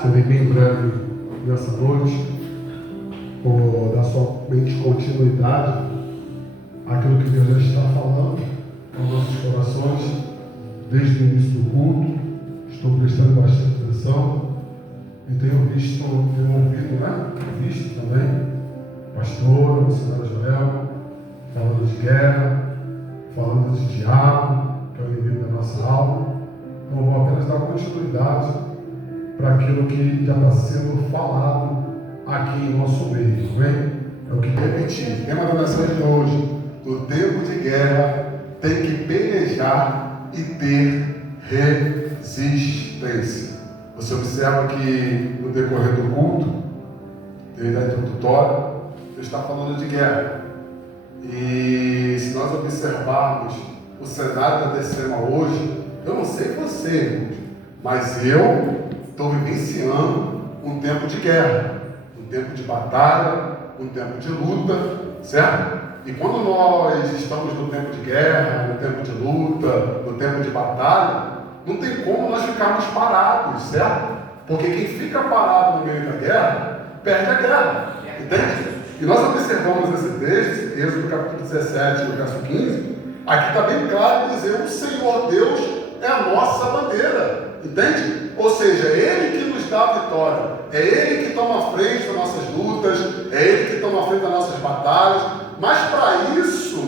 serei bem breve nessa noite, por dar somente continuidade àquilo que Deus já está falando aos nossos corações desde o início do culto. Estou prestando bastante atenção e tenho visto, tenho ouvido, visto também pastora, missionária Joel, falando de guerra, falando de diabo, que é o inimigo da nossa alma. Então vou apenas dar continuidade para aquilo que já está sendo falado aqui em nosso meio, amém? É o que repetir. O tema da mensagem de hoje: no tempo de guerra tem que pelejar e ter resistência. Você observa que no decorrer do culto, desde a introdutória, Deus está falando de guerra. E se nós observarmos o cenário da Decema hoje, eu não sei você, mas eu estou vivenciando um tempo de guerra, um tempo de batalha, um tempo de luta, certo? E quando nós estamos no tempo de guerra, no tempo de luta, no tempo de batalha, não tem como nós ficarmos parados, certo? Porque quem fica parado no meio da guerra, perde a guerra, entende? E nós observamos esse texto, Êxodo capítulo 17, no verso 15, aqui está bem claro dizer: o Senhor Deus é a nossa bandeira, entende? Ou seja, é Ele que nos dá a vitória, é Ele que toma a frente das nossas lutas, é Ele que toma a frente das nossas batalhas, mas para isso,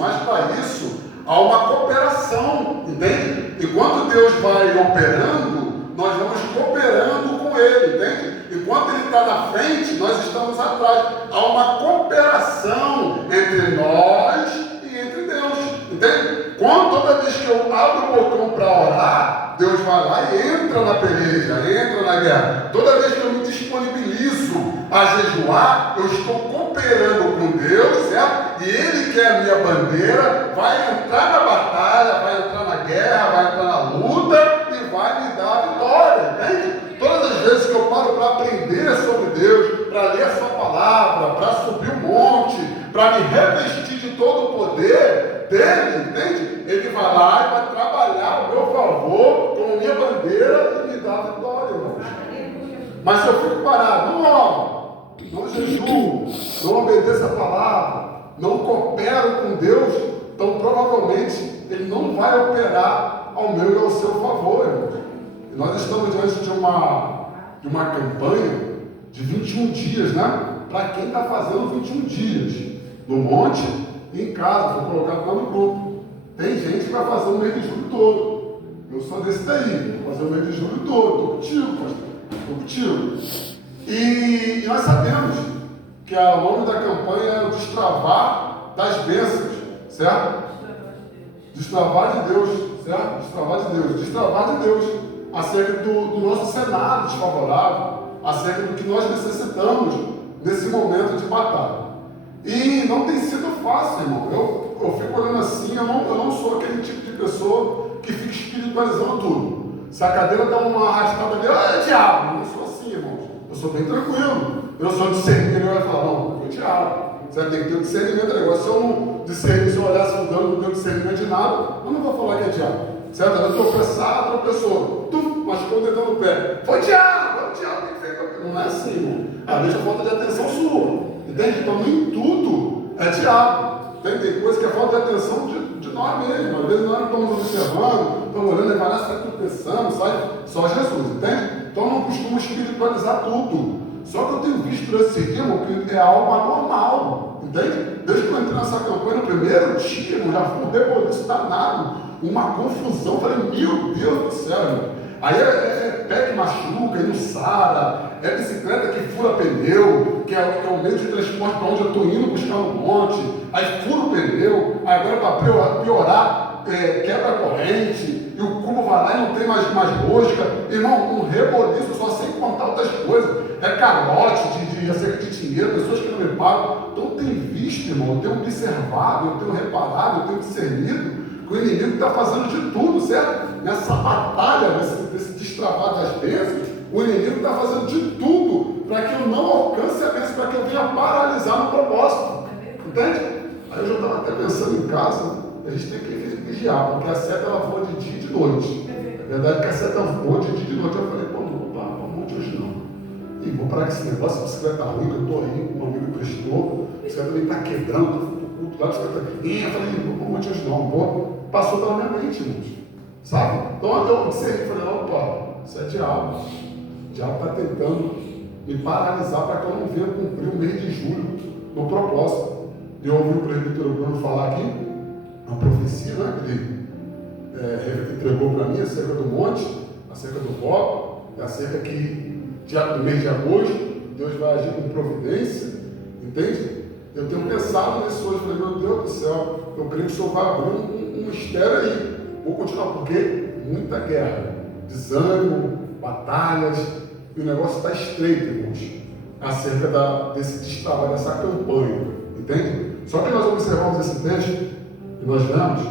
há uma cooperação, entende? Enquanto Deus vai operando, nós vamos cooperando com Ele, entende? Enquanto Ele está na frente, nós estamos atrás. Há uma cooperação entre nós e entre Deus, entende? Toda vez que eu abro o botão para orar, Deus vai lá e entra na peleja, entra na guerra. Toda vez que eu me disponibilizo a jejuar, eu estou cooperando com Deus, certo? E Ele, que é a minha bandeira, vai entrar na batalha, vai entrar na guerra, vai entrar na luta e vai me dar a vitória, entende? Todas as vezes que eu paro para aprender sobre Deus, para ler a sua palavra, para subir o monte, para me revestir de todo o poder dele, entende? Ele vai lá e vai trabalhar ao meu favor, como minha bandeira, e me dá a vitória, irmãos. Mas se eu fico parado, não jejuo, não obedeço a palavra, não coopero com Deus, então provavelmente Ele não vai operar ao meu e ao seu favor, irmãos. E nós estamos diante de uma campanha de 21 dias, né? Para quem está fazendo 21 dias, no monte e em casa, vou colocar lá no grupo. Tem gente que vai fazer o mês de julho todo. Eu sou desse daí, vou fazer o mês de julho todo. Estou contigo, pastor. Estou contigo. E nós sabemos que o nome da campanha é o Destravar das Bênçãos, certo? Destravar de Deus, certo? Destravar de Deus acerca do nosso cenário desfavorável, acerca do que nós necessitamos nesse momento de batalha. E não tem sido fácil, irmão. Eu fico olhando assim, eu não sou aquele tipo de pessoa que fica espiritualizando tudo. Se a cadeira dá uma arrastada ali, diabo, eu não sou assim, irmãos. Eu sou bem tranquilo. Eu sou discernimento, ele vai falar, não, foi diabo. Você tem que ter um discernimento negócio. Se eu não discernir, se eu olhar andando, não tenho discernimento de nada, eu não vou falar que é diabo. Certo? Eu tropeçar, tropeçou. Machucou o dedão no pé. Foi diabo, tem que ser. Não é assim, irmão. Às vezes é falta de atenção sua. Entende? Então nem tudo é diabo. Tem coisa que é falta de atenção de nós mesmos. Às vezes nós estamos observando, estamos olhando e parece que está tropeçando, sai só Jesus, entende? Então eu não costumo espiritualizar tudo. Só que eu tenho visto esse tema que é algo anormal, entende? Desde que eu entrei nessa campanha, no primeiro dia, já foi um reboliço danado, uma confusão. Eu falei, meu Deus do céu, irmão. Aí é pé que machuca e não sara, é bicicleta que fura pneu, que é o meio de transporte para onde eu estou indo buscar um monte, aí fura o pneu, aí agora para piorar, quebra a corrente, e o cubo vai lá e não tem mais lógica. Irmão, um reboliço só sem contar outras coisas, é calote acerca de dinheiro, pessoas que não me pagam. Então eu tenho visto, irmão, eu tenho observado, eu tenho reparado, eu tenho discernido, que o inimigo está fazendo de tudo, certo? Nessa batalha, nesse destravar das bênçãos, o inimigo está fazendo de tudo para que eu não alcance a bênção, para que eu venha paralisar no propósito. Entende? Aí eu já estava até pensando em casa, a gente tem que vigiar, porque a seta ela voa de dia e de noite. É verdade que a seta voa de dia e de noite. Eu falei, pô, não vou para o monte hoje não. parar com esse negócio, a bicicleta ruim, que eu estou aí, um amigo prestou, a bicicleta também está quebrando, o culto lá, a bicicleta. E eu falei, não vou te ajudar, não vou. Passou pela minha mente, irmãos. Sabe? Então eu observei, falei, opa, isso é diabo. O diabo está tentando me paralisar para que eu não venha cumprir o mês de julho no propósito. Eu ouvi o presbítero Bruno falar aqui, uma profecia, né, que ele entregou para mim acerca do monte, acerca do voto, acerca que no mês de agosto Deus vai agir com providência, entende? Eu tenho pensado nisso hoje, falei, meu Deus do céu, eu creio que o Senhor vai abrir um mistério aí. Vou continuar, porque muita guerra, desânimo, batalhas, e o negócio está estreito, irmãos, acerca desse destravar, dessa campanha, entende? Só que nós observamos esse texto e nós vemos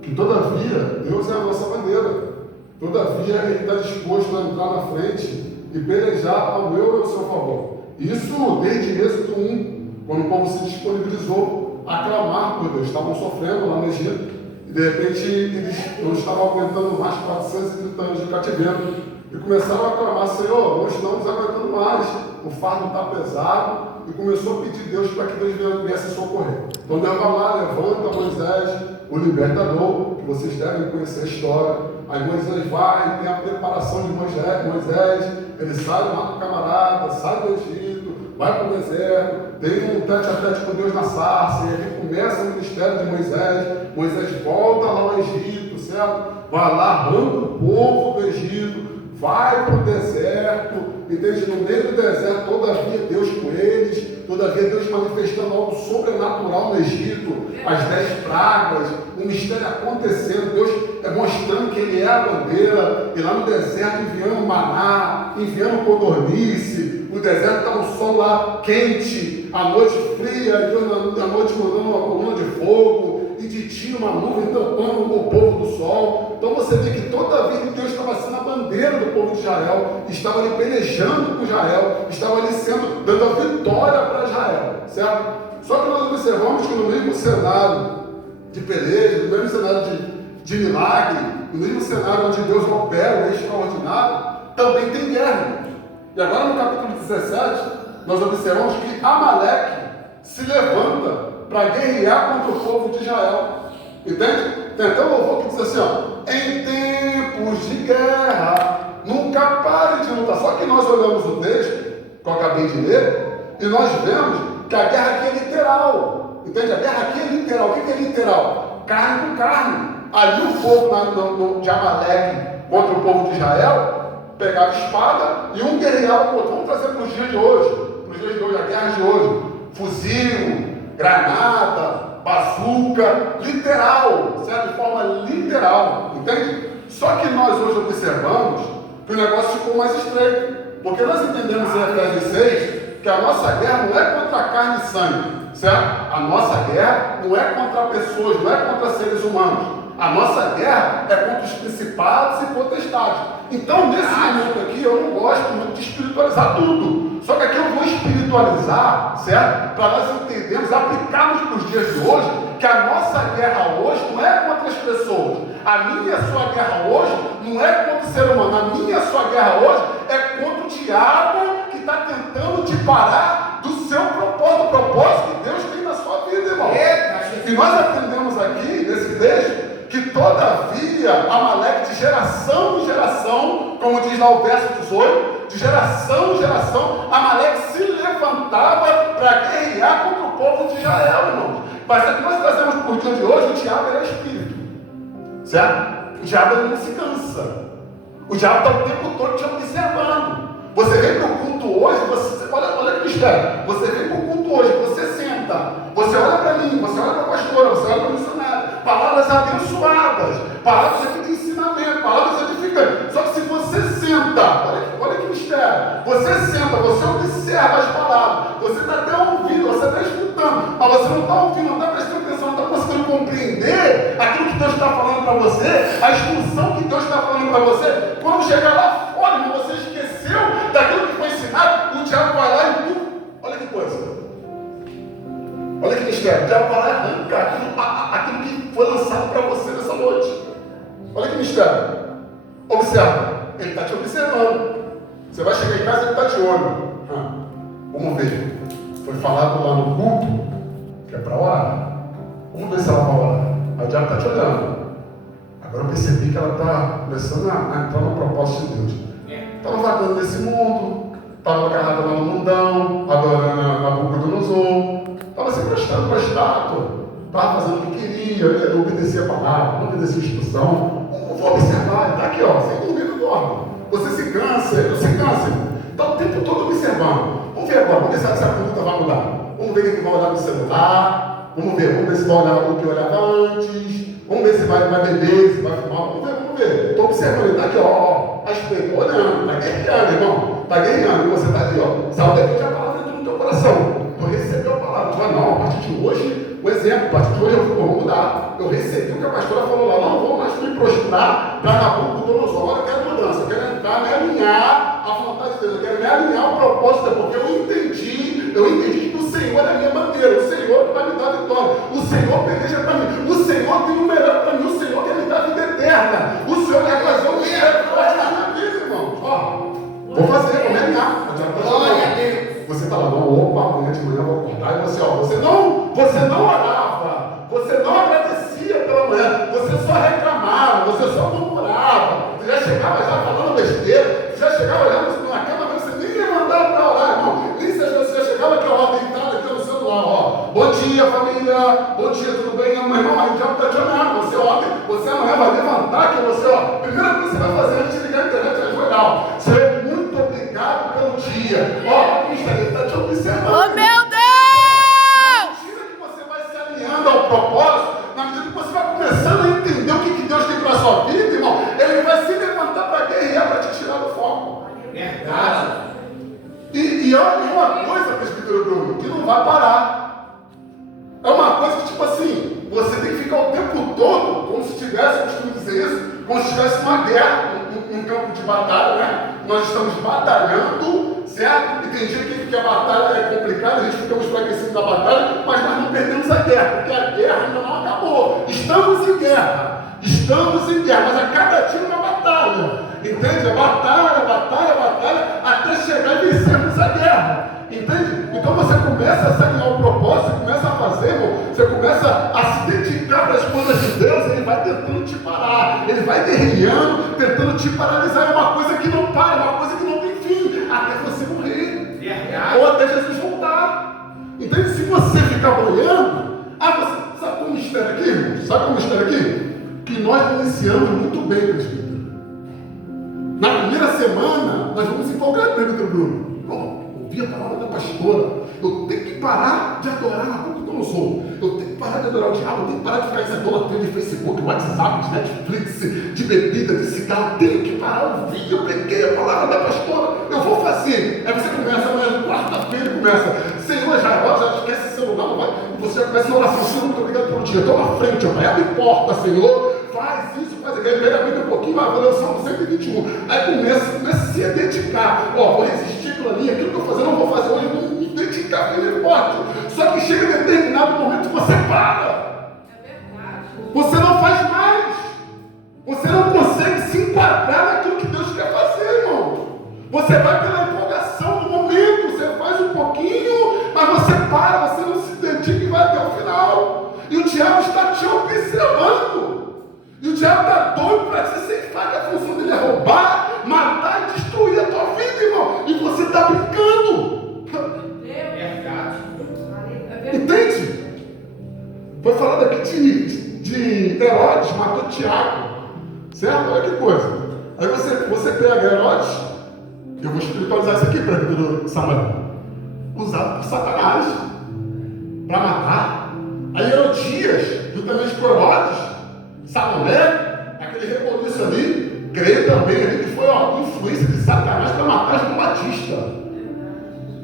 que todavia Deus é a nossa bandeira, todavia Ele está disposto a entrar na frente e pelejar ao meu e ao seu favor. Isso desde Êxodo 1, quando o povo se disponibilizou a clamar por Deus, estavam sofrendo lá no Egito. E de repente eles não estavam aguentando mais 430 anos de cativeiro. E começaram a clamar, Senhor, nós não estamos aguentando mais, o fardo está pesado. E começou a pedir a Deus para que Deus viesse socorrer. Então Deus vai lá, levanta Moisés, o libertador, que vocês devem conhecer a história. Aí Moisés vai, tem a preparação de Moisés, ele sai do mato camarada, sai do Egito, vai para o deserto, tem um tete-a-tete com Deus na sarça, e ali começa o ministério de Moisés. Moisés volta lá ao Egito, certo? Vai lá, arranca o povo do Egito, vai para o deserto, entende? No meio do deserto, todavia Deus com eles, todavia Deus manifestando algo sobrenatural no Egito, as 10 pragas, o mistério acontecendo, Deus mostrando que Ele é a bandeira, e lá no deserto enviando maná, enviando codornice, o deserto está um sol lá quente, a noite fria, e a noite mandando uma coluna de fogo, e de dia uma nuvem tampando o povo do sol. Então você vê que toda vez que Deus estava sendo a bandeira do povo de Israel, estava ali pelejando com Israel, estava ali dando a vitória para Israel, certo? Só que nós observamos que no mesmo cenário de peleja, no mesmo cenário de milagre, no mesmo cenário onde Deus opera o extraordinário, também tem guerra. E agora no capítulo 17, nós observamos que Amaleque se levanta para guerrear contra o povo de Israel. Entende? Tem até um louvor que diz assim, ó, em tempos de guerra, nunca pare de lutar. Só que nós olhamos o texto, que eu acabei de ler, e nós vemos que a guerra aqui é literal. Entende? A guerra aqui é literal. O que é literal? Carne com carne. Ali o povo de Amaleque contra o povo de Israel pegava espada e um guerreava o outro. Vamos trazer para os dias de hoje, a guerra de hoje. Fuzil, granada, bazuca, literal, certo? De forma literal, entende? Só que nós hoje observamos que o negócio ficou mais estreito, porque nós entendemos em Efésios 6 que a nossa guerra não é contra carne e sangue, certo? A nossa guerra não é contra pessoas, não é contra seres humanos. A nossa guerra é contra os principados e potestades. Então, nesse momento aqui, eu não gosto muito de espiritualizar tudo. Só que aqui eu vou espiritualizar, certo? Para nós entendermos, aplicarmos para os dias de hoje, que a nossa guerra hoje não é contra as pessoas. A minha e a sua guerra hoje não é contra o ser humano. A minha e a sua guerra hoje é contra o diabo que está tentando te parar do seu propósito, o propósito que Deus tem na sua vida, irmão. E nós aprendemos aqui, nesse texto, que todavia Amaleque de geração em geração, como diz lá o verso 18, de geração em geração, Amaleque se levantava para guerrear contra o povo de Israel, irmãos. Mas é que nós trazemos por dia de hoje, o diabo é espírito, certo? O diabo ele não se cansa, o diabo está o tempo todo te observando. Você vem para o culto hoje, olha que mistério, você vem para o culto hoje, você senta, você olha para mim, você olha para a pastora, você olha para o missionário, palavras abençoadas, palavras aqui de ensinamento, palavras edificantes. Só que se você senta, olha que mistério, você senta, você observa as palavras, você está até ouvindo, você está escutando, mas você não está ouvindo, não está prestando atenção, não está conseguindo compreender aquilo que Deus está falando para você, a instrução que Deus está falando para você. Quando chegar lá fora, irmão, você esqueceu daquilo que foi ensinado, o diabo vai lá e olha que coisa. Olha que mistério, o diabo vai lá e arranca aquilo que foi lançado para você nessa noite. Olha que mistério. Observa, ele está te observando. Você vai chegar em casa e ele está de olho. Vamos ver. Foi falado lá no culto que é para orar. Vamos ver se ela vai orar. A diabo está te olhando. Agora eu percebi que ela está começando a entrar no propósito de Deus. Estava vagando nesse mundo, estava agarrada lá no mundão, adorando a Nabucodonosor, estava se prestando para a estátua, estava fazendo o que queria, não obedecia a palavra, não obedecia a instrução. Vou observar, está aqui, ó, sem dormir não dorme. Você se cansa, eu se cansa. Está o tempo todo observando. Vamos ver agora, vamos ver se essa conduta vai mudar. Vamos ver quem vai olhar no celular, vamos ver se vai olhar o que olhava antes, vamos ver se vai beber, se vai fumar, vamos ver. Estou observando, ele está aqui, ó, a espeita, olhando, está guerreando, irmão, está guerreando, e você está ali, ó, salve aqui que a palavra entrou no teu coração. Tu recebeu a palavra, tu vai, não, a partir de hoje, o exemplo, a partir de hoje eu vou mudar. Eu recebi o que a pastora falou lá, não vou mais me prostrar para Nabucodonosor, agora eu quero mudança, eu quero entrar, me alinhar à vontade de Deus, eu quero me alinhar ao propósito, porque eu entendi que o Senhor é a minha bandeira, o Senhor que vai me dar a vitória, o Senhor peleja para mim, o Senhor tem o melhor para mim, o Senhor quer me dar a vida eterna, o Senhor quer fazer o melhor na minha vida, irmãos. Ó, vou fazer, vou me alinhar. Glória a Deus. Você está lá, não, opa, amanhã de manhã eu vou acordar e você não orava, você não agradecia pela manhã, você só reclamava, você só murmurava, você já chegava já falando besteira, você já chegava olhando na cama, mas você nem levantava para orar, irmão. Nem se você já chegava aqui, ó, deitado aqui no celular, ó. Bom dia, família, bom dia, tudo bem? Meu irmão, aí já está te olhando, você ontem, você amanhã vai levantar, que você, ó, primeira coisa que você vai fazer antes de ligar a internet, é jogar. Ser muito obrigado pelo dia. Ó, ele está te observando. Oh, meu Deus! Na medida que você vai se alinhando ao propósito, na medida que você vai começando a entender o que Deus tem para a sua vida, irmão, ele vai se levantar para guerrear, para te tirar do foco. Verdade. E olha uma coisa, presbítero Bruno, que não vai parar. É uma coisa que, tipo assim, você tem que ficar o tempo todo, como se tivesse, eu costumo dizer isso, como se tivesse uma guerra, um campo de batalha, né? Nós estamos batalhando, certo? E tem dia que a batalha é complicada, a gente fica enfraquecido da batalha, mas nós não perdemos a guerra, porque a guerra ainda não acabou. Estamos em guerra, mas a cada dia é uma batalha. Entende? É batalha, até chegar e vencermos a guerra. Entende? Então você começa a se alinhar ao propósito, você começa a fazer, irmão, você começa a se dedicar para as coisas de Deus, ele vai tentando te parar, ele vai guerreando, tentando te paralisar. É uma coisa que não para, é uma coisa que não tem fim, até você morrer. Verdade. Ou até Jesus voltar. Entende? Se você ficar boiando, você sabe qual é o mistério aqui, irmão? Sabe qual é o mistério aqui? Que nós iniciamos muito bem, presbítero. Na primeira semana, nós vamos empolgar, presbítero Bruno. Ouvir a palavra da pastora. Eu tenho que parar de adorar Nabucodonosor. Eu tenho que parar de adorar o diabo. Eu tenho que parar de ficar essa idolatria de Facebook, WhatsApp, de Netflix, de bebida, de cigarro. Eu tenho que parar. Eu peguei a palavra da pastora. Eu vou fazer. Aí você começa, amanhã, quarta-feira, começa. Senhor, já esquece esse celular, não vai. Você já começa a oração. Senhor, muito obrigado pelo dia. Estou na frente, ó. Abre porta, Senhor. Faz isso, faz aquilo. Pega a Bíblia um pouquinho, vai ler o Salmo 121. Aí começa a se dedicar. Ó, vou resistir aquilo ali, aquilo que eu vou fazer, não vou fazer hoje, vou me dedicar pelo esporte. Só que chega em determinado momento você para. É verdade. Você não faz mais. Você não consegue se enquadrar naquilo que Deus quer fazer, irmão. Você vai pela empolgação do momento, você faz um pouquinho, mas você para, você não se dedica e vai até o final. E o diabo está te observando. E o diabo está doido para te ceifar, que a função dele é roubar, matar e destruir a tua vida, irmão. E você está brincando. Verdade. Entende? Foi falado aqui de Herodes, matou Tiago. Certo? Olha que coisa. Aí você pega Herodes, eu vou espiritualizar isso aqui para o Samuel, usado por Satanás para matar. Aí Herodias, juntamente com Herodes, Salomé, aquele reboliço ali, creio também ali que foi a influência de Satanás para matar João Batista.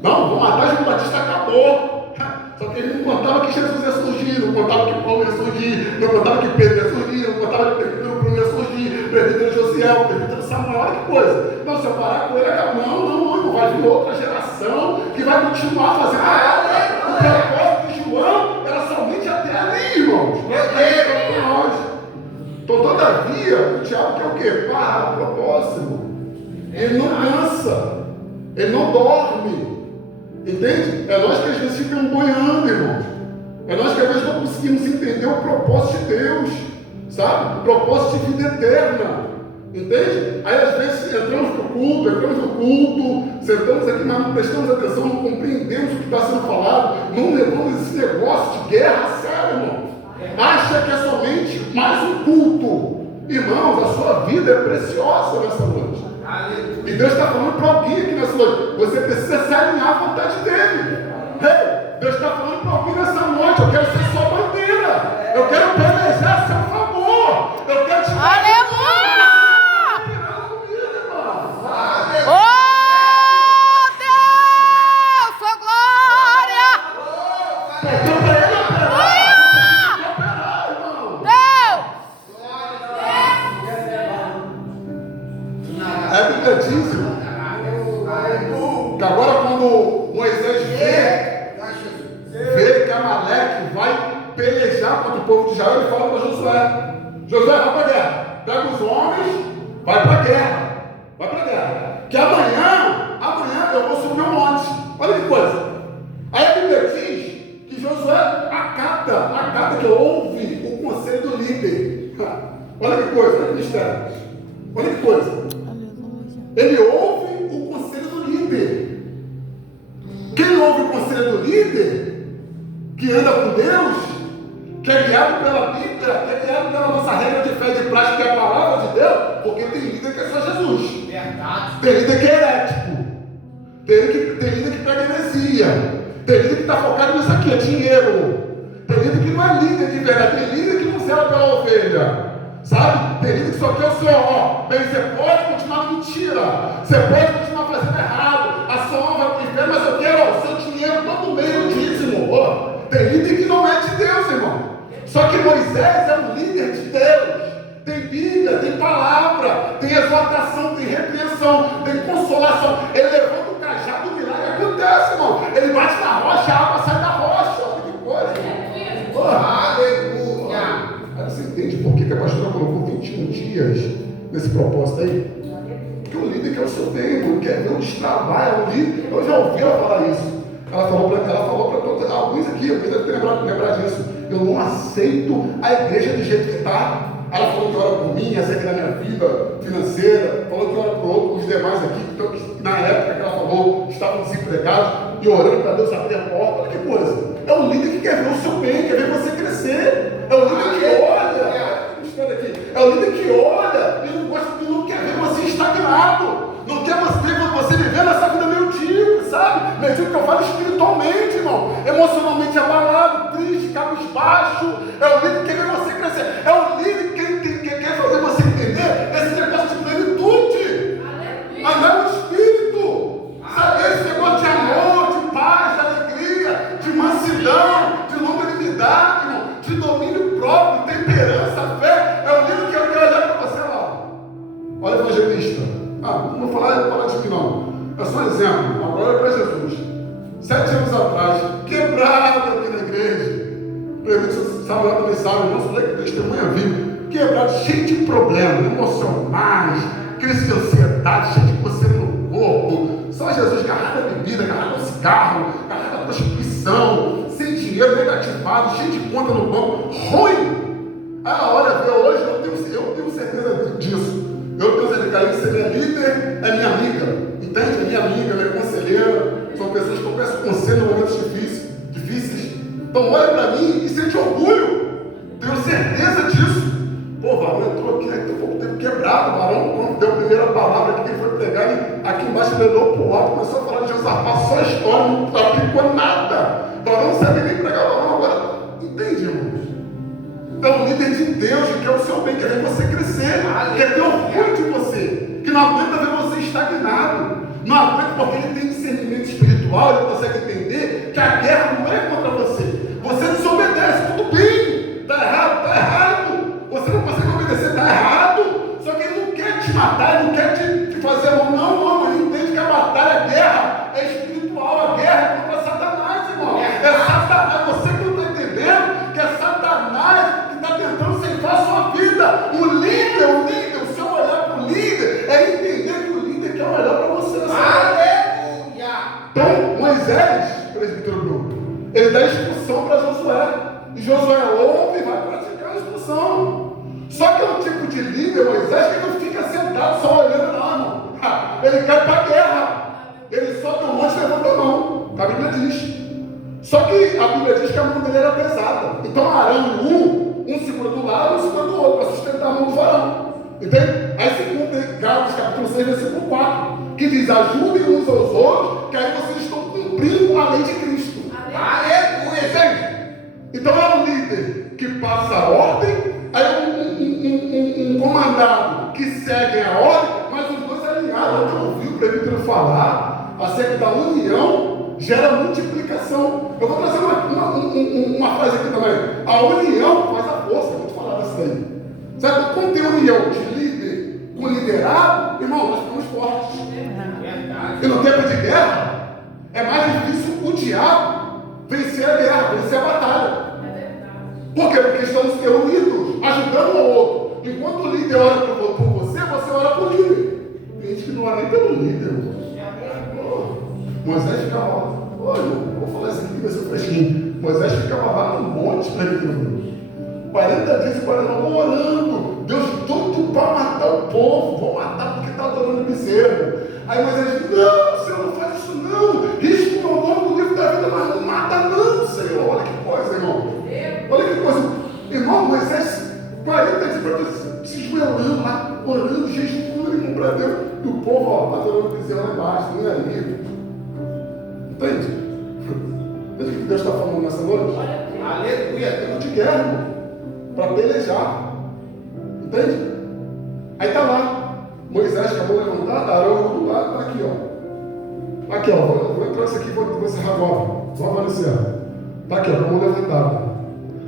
Não, vou matar João Batista, acabou. Só que ele não contava que Jesus ia surgir, não contava que Paulo ia surgir, não contava que Pedro ia surgir, não contava que Pedro Bruno ia surgir, presbítero Josiel, presbítero Samuel, olha que coisa. Não, se eu parar com ele, acaba. Não, vai vir outra geração que vai continuar fazendo. O propósito de João era somente até ali, irmãos. Então, todavia, o diabo quer o quê? Parar o propósito. Ele não cansa, ele não dorme. Entende? É nós que às vezes ficamos boiando, irmãos. É nós que às vezes não conseguimos entender o propósito de Deus, sabe? O propósito de vida eterna. Entende? Aí às vezes entramos no culto, sentamos aqui, mas não prestamos atenção, não compreendemos o que está sendo falado, não levamos esse negócio de guerra a sério, irmãos. Acha que é somente mais um culto. Irmãos, a sua vida é preciosa nessa noite. E Deus está falando para alguém aqui nessa noite. Você precisa se alinhar à vontade dele. Ei, Deus está falando para alguém nessa noite. Eu quero ser sua bandeira. Eu quero pelejar a seu favor. Eu quero te dar. Aleluia! Irmão. Oh, Deus! Sua glória! Então, para ele operar, irmão. Deus! A Bíblia diz, irmão, que agora quando Moisés vê que Amaleque vai pelejar contra o povo de Israel, ele fala para Josué: Josué, vai para a guerra, pega os homens, vai para a guerra, que amanhã eu vou subir um monte. Olha que coisa. Aí a Bíblia diz que Josué acata que ouve o conselho do líder. Olha que coisa, olha que mistério. Olha que coisa. Ele ouve o conselho do líder. Quem ouve o conselho do líder, que anda com Deus, que é guiado pela Bíblia, que é guiado pela nossa regra de fé e de prática, que é a palavra de Deus, porque tem líder que é só Jesus. Verdade. Tem líder que é herético. Tem líder que pega heresia. Tem líder que está focado nisso aqui, é dinheiro. Tem líder que não é líder de verdade. Tem líder que não zela pela ovelha. Sabe? Tem líder que só quer o seu, bem, você pode continuar na mentira. Você pode continuar fazendo errado. A sua alma vai para o inferno, mas eu quero o seu dinheiro todo meio dízimo. Tem líder que não é de Deus, irmão. Só que Moisés é um líder de Deus. Tem Bíblia, tem palavra, tem exortação, tem repreensão, tem consolação. Ele levanta o cajado, o milagre acontece, irmão. Ele bate na rocha, a água sai da rocha. Olha que coisa. Aleluia. Aí você entende por que a pastora colocou 21 dias nesse propósito aí? Porque o líder quer o seu tempo, quer ver o destrabalho. O líder, eu já ouvi ela falar isso. Ela falou para todos, alguns aqui, alguns devem ter lembrar disso. Eu não aceito a igreja do jeito que está. Ela falou que ora por mim, acerca da minha vida financeira, falou que ora por outros, os demais aqui, então, que na época que ela falou, estavam desempregados e orando para Deus abrir a porta. Olha que coisa. É um líder que quer ver o seu bem, quer ver você crescer. É um líder que olha, é um líder que olha e não quer ver você estagnado. Não quer você viver nessa vida medíocre, sabe? Medíocre que eu falo espiritualmente, irmão. Emocionalmente abalado, triste, cabisbaixo. É o líder que quer ver você crescer. É o líder que quer fazer você entender esse negócio de plenitude. Andar no espírito. Sabe? Esse negócio de amor, de paz, de alegria, de mansidão, de longanimidade, irmão, de domínio próprio, temperança, fé. É o líder que eu quero olhar para você lá. Olha, evangelista. Não vou falar de mim não. É só um exemplo. Agora é para Jesus. 7 anos atrás, quebrado aqui na igreja. O Samuel também sabe, nosso leque de testemunha vivo. Quebrado, cheio de problemas emocionais, crise de ansiedade, cheio de coceira no corpo. Só Jesus agarrado a bebida, agarrado ao cigarro, agarrado à prostituição, sem dinheiro, negativado, cheio de conta no banco, ruim. Olha, hoje eu tenho certeza disso. Eu tenho certeza que você é líder, é minha amiga, entende? É minha amiga, ela é conselheira, são pessoas que eu peço conselho em momentos difíceis. Então olha para mim e sente orgulho, tenho certeza disso. Pô, o varão entrou aqui, daqui a pouco tempo quebrado, o varão, quando deu a primeira palavra que ele foi pregar, aqui embaixo ele olhou para o alto, começou a falar de Josafá, só a história, não aplicou nada. O varão não sabe nem pregar, o varão agora, entende, irmãos? É um líder de Deus que quer o seu bem, quer ver você crescer, quer ter orgulho de você, que não aguenta ver você estagnado, não aguenta porque ele tem discernimento espiritual, ele consegue entender que a guerra não é contra você. Você desobedece, tudo bem, está errado, você não consegue obedecer, está errado, só que ele não quer te matar, ele não quer te fazer mal, não, ele entende que a batalha, a guerra é espiritual, a guerra é contra Satanás, irmão, é Satanás, você que não está entendendo que é Satanás está tentando ceifar a sua vida. O líder, o seu olhar para o líder é entender que o líder quer o melhor para você. Aleluia! Então, Moisés, presbítero Bruno, ele dá instrução para Josué. E Josué ouve e vai praticar a instrução. Só que é um tipo de líder, Moisés, que não fica sentado só olhando, não, irmão. Ele cai para a guerra. Ele sobe um monte e levanta a mão. A Bíblia diz. Só que a Bíblia diz que a mão dele era pesada. Então Arão e um segura do lado, um segura do outro, para sustentar a mão do varão. Entende? Aí segundo Gálatas capítulo 6, versículo 4, que diz: ajudem uns aos outros, que aí vocês estão cumprindo a lei de Cristo. Aleluia! Entende? Então é um líder que passa a ordem, aí um comandado que segue a ordem, mas os dois alinhados. Eu ouvi o presbítero falar acerca da união gera multiplicação. Eu vou trazer uma frase aqui também. A união faz a força. Eu vou te falar dessa aí. Certo? Quando tem união de líder com liderado, irmão, nós ficamos fortes. E no tempo de guerra, é mais difícil o diabo vencer a guerra, vencer a batalha. Por quê? Porque estamos unidos, ajudando o outro. Enquanto o líder ora por você, você ora por líder. Tem gente que não ora nem pelo líder. Moisés ficava, olha, vou falar isso aqui, vai ser fresquinho. Moisés ficava lá no monte, 40 dias e 40 anos orando. Deus todo para matar o povo. Vou matar porque está adorando o bezerro. Aí Moisés disse: não, Senhor, não faz isso não. Risco o meu nome no livro da vida, mas não mata não, Senhor. Olha que coisa, irmão. Olha que coisa. Irmão, Moisés, 40 dias e 40 anos, se esgoelando lá, orando, jejuando, irmão, para Deus. E o povo, ó, adorando o bezerro lá embaixo, nem ali. Entende? Entende o que Deus está falando nessa noite? Aleluia. É tempo de guerra, irmão, para pelejar. Entende? Aí está lá, Moisés acabou de levantar, Arão do lado, está aqui, ó. Aqui, ó, vou entrar isso aqui, vou encerrar agora. Só aparecer. Está aqui, ó, com a mão levantada.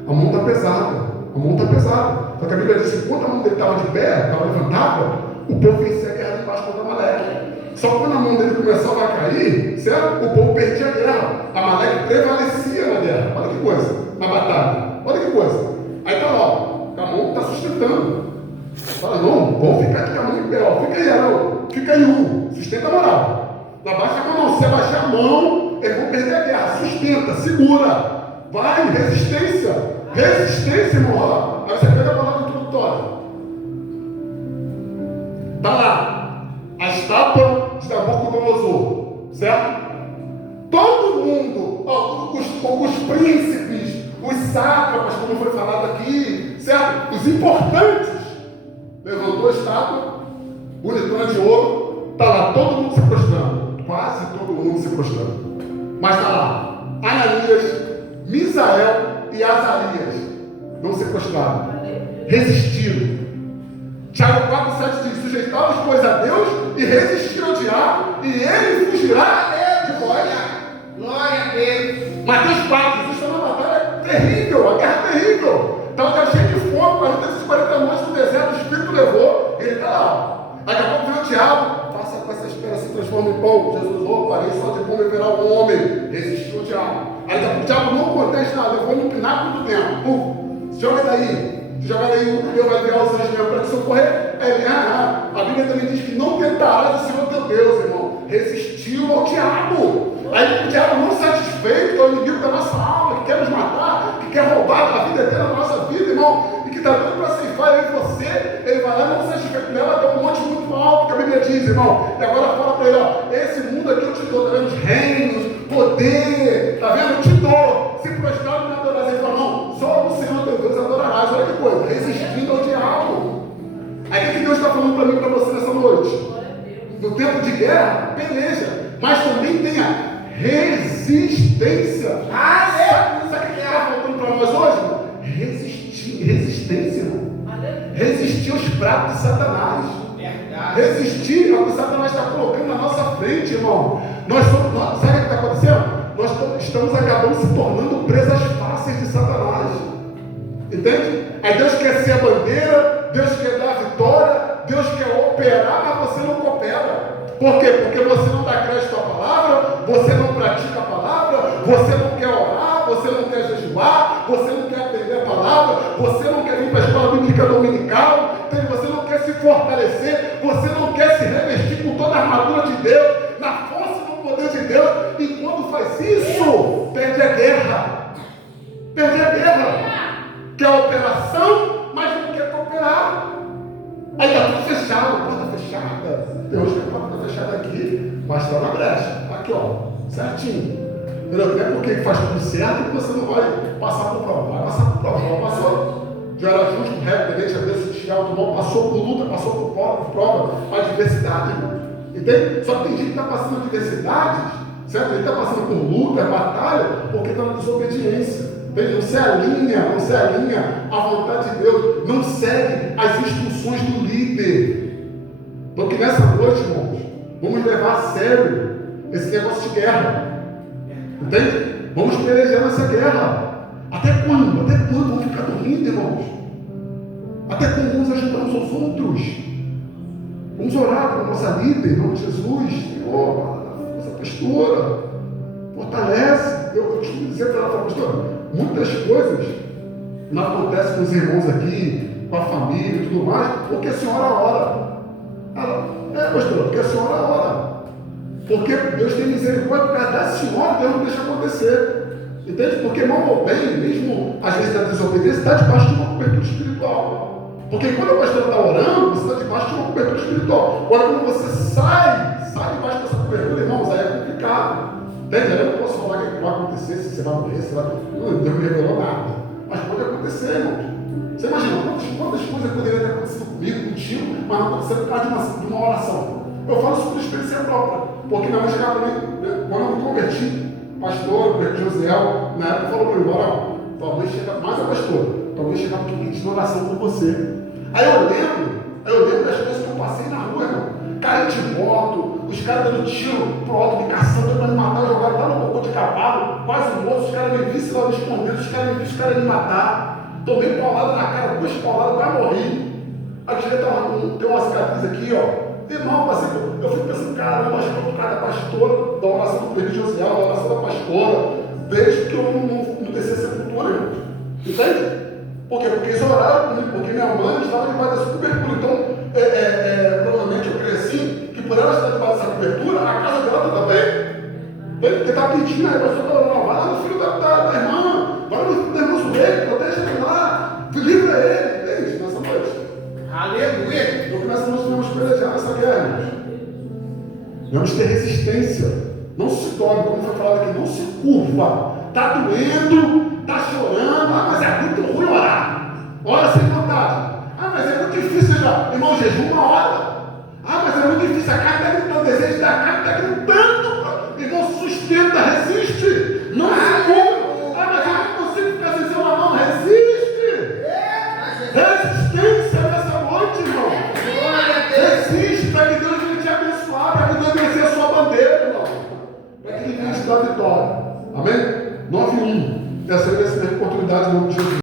A mão está pesada. A mão está pesada. Só que a Bíblia diz que enquanto a mão dele estava de pé, estava levantada, o povo vencia a guerra embaixo contra Amaleque. Só que quando a mão dele começava a cair, certo? O povo perdia a guerra. Amaleque prevalecia na guerra. Olha que coisa, na batalha. Olha que coisa. Aí está lá, ó, a mão está sustentando. Fala, não, vamos ficar aqui com a mão em pé, ó. Fica aí, Arão. Fica aí, sustenta a moral. Não abaixa a mão, não. Se abaixar a mão, eles vão perder a guerra. Sustenta, segura. Vai, resistência. Resistência, irmão. Aí você pega a palavra introdutória. Está lá. A estátua de Nabucodonosor, certo? Todo mundo, ó, os príncipes, os sátrapas, como foi falado aqui, certo? Os importantes, levantou a estátua, bonitona de ouro, está lá todo mundo se prostrando, quase todo mundo se prostrando. Mas está lá, Ananias, Misael e Azarias não se prostraram, resistiram. Tiago 4,7 diz: sujeitados, pois, a Deus e resistir ao diabo, e ele fugirá de vós. Glória a Deus. Mateus 4, Jesus está numa batalha terrível, a guerra é terrível. Está cheio de fome, 40 noites no deserto, o Espírito levou, ele está lá. Daqui a pouco vem o diabo, faça com essa espera, se transforma em pão. Jesus, parei só de comer verá o homem, resistiu ao diabo. Aí daqui a pouco o diabo não contesta nada, levou no pináculo do templo. Joga daí. Joga daí, Deus vai enviar os anjos para te socorrer. Ele, a Bíblia também diz que não tentarás o Senhor teu Deus, irmão. Resistiu ao diabo. Aí o diabo não satisfeito, é o inimigo da nossa alma, que quer nos matar, que quer roubar a vida eterna da nossa vida, irmão, e que está dando para ceifar eu e você. Ele vai lá, não satisfeito dela, dá um monte muito alto, que a Bíblia diz, irmão. E agora fala para ele, ó, esse mundo aqui eu te dou, tá vendo? Os reinos, poder, tá vendo? Eu te dou. Se prostrar, não adorarás. Ele fala, não, só o Senhor teu Deus adorarás. Olha que coisa, resistindo ao diabo. Aí o que Deus está falando para mim e para você nessa noite? No tempo de guerra, peleja, mas também tenha resistência. Sabe o que está faltando para nós hoje? Resistência. Resistir aos pratos de Satanás. Resistir ao que Satanás está colocando na nossa frente, irmão. Sabe o que está acontecendo? Nós estamos acabando se tornando presas fáceis de Satanás. Entende? Aí Deus quer ser a bandeira, Deus quer dar a vitória, Deus quer operar, mas você não coopera. Por quê? Porque você não dá crédito à palavra, você não pratica a palavra, você não quer orar, você não quer jejuar, você não quer aprender a palavra, você não quer vir para a escola bíblica dominical, você não quer se fortalecer, você não quer se revestir com toda a armadura de Deus, na força e no poder de Deus. Deus. E quando faz isso, perde a guerra. Perde a guerra. Quer operação, mas não quer cooperar. Aí está tudo fechado, porta fechada. Deus tem a porta fechada aqui, mas está na brecha. Aqui, ó, certinho. Entendeu? Não é porque faz tudo certo que você não vai passar por prova. Vai passar por prova. Passou. Já era justo, reto, tenente, a Deus celestial, tomou, passou por luta, passou por prova, adversidade, irmão. Entende? Só que tem gente que está passando adversidades, certo? Ele está passando por luta, batalha, porque está na desobediência. Entende? Não se alinha à vontade de Deus, não segue as instruções do líder. Porque nessa noite, irmãos, vamos levar a sério esse negócio de guerra. Entende? Vamos pelejar nessa guerra. Até quando? Até quando vamos ficar dormindo, irmãos? Até quando vamos ajudar uns aos outros? Vamos orar para a nossa líder, em nome de Jesus. Senhor, nossa pastora, fortalece. Eu costumo dizer para ela, pastora, muitas coisas não acontecem com os irmãos aqui, com a família e tudo mais, porque a senhora ora. Ela, pastora, porque a senhora ora. Porque Deus tem misericórdia por causa da senhora, Deus não deixa acontecer. Entende? Porque mal ou bem, mesmo às vezes na desobediência, está debaixo de uma cobertura espiritual. Porque quando a pastora está orando, você está debaixo de uma cobertura espiritual. Agora, quando você sai debaixo dessa cobertura, irmãos, aí é complicado. Entende? Eu não posso falar o que vai acontecer, se você vai morrer, se vai. Não, Deus não revelou nada. Mas pode acontecer, irmãos. Você imagina quantas coisas poderiam ter acontecido comigo, contigo, mas não aconteceram por causa de uma oração. Eu falo isso por experiência própria. Porque minha mãe chegava para mim, quando eu me converti, pastor, Josiel, na época falou para mim, tua mãe chega, mais a pastora, tua mãe chegava aqui pedindo oração por você. Aí eu lembro das coisas que eu passei na rua, irmão. Caí de moto, os caras dando tiro pro alto, me caçando, para me matar, jogaram lá no cocô de cavalo, quase morto, os caras me viram lá escondidos, os caras me matar. Tomei paulada na cara, 2 pauladas, quase morri. Aqui tem uma cicatriz aqui, ó. Irmão, eu fico pensando, caramba, acho que eu vou ficar da pastora, da oração do presbítero Josiel, da oração da pastora, desde que eu não desci a sepultura, irmão. Entende? Por quê? Porque eles oraram comigo, porque minha mãe estava debaixo dessa cobertura. Então, provavelmente eu cresci que por ela estar debaixo dessa cobertura, a casa dela está bem. Porque está pedindo, aí a pastora está orando, vai lá no filho da irmã, vai no filho da irmã Sueli, protege ele lá, livra ele, entende? Nessa noite. Aleluia. Então, nessa noite vamos pelejar nessa guerra, irmãos. Vamos ter resistência. Não se dobre, como foi falado aqui, não se curva. Está doendo, está chorando. Mas é muito ruim orar. Ora sem vontade. Mas é muito difícil já. Irmão, jejum 1 hora. Mas é muito difícil. A carne está gritando, o desejo da carne está gritando. Irmão, sustenta, resiste. Não se curva. Mas eu não consigo ficar sem ser uma mão. Resiste. Resistência nessa noite, irmão. Resiste para que Deus venha te abençoar, para que Deus venha ser a sua bandeira, irmão. Para que Ele venha te dar vitória. Amém? 9:1. Essa é a oportunidade em nome de Jesus.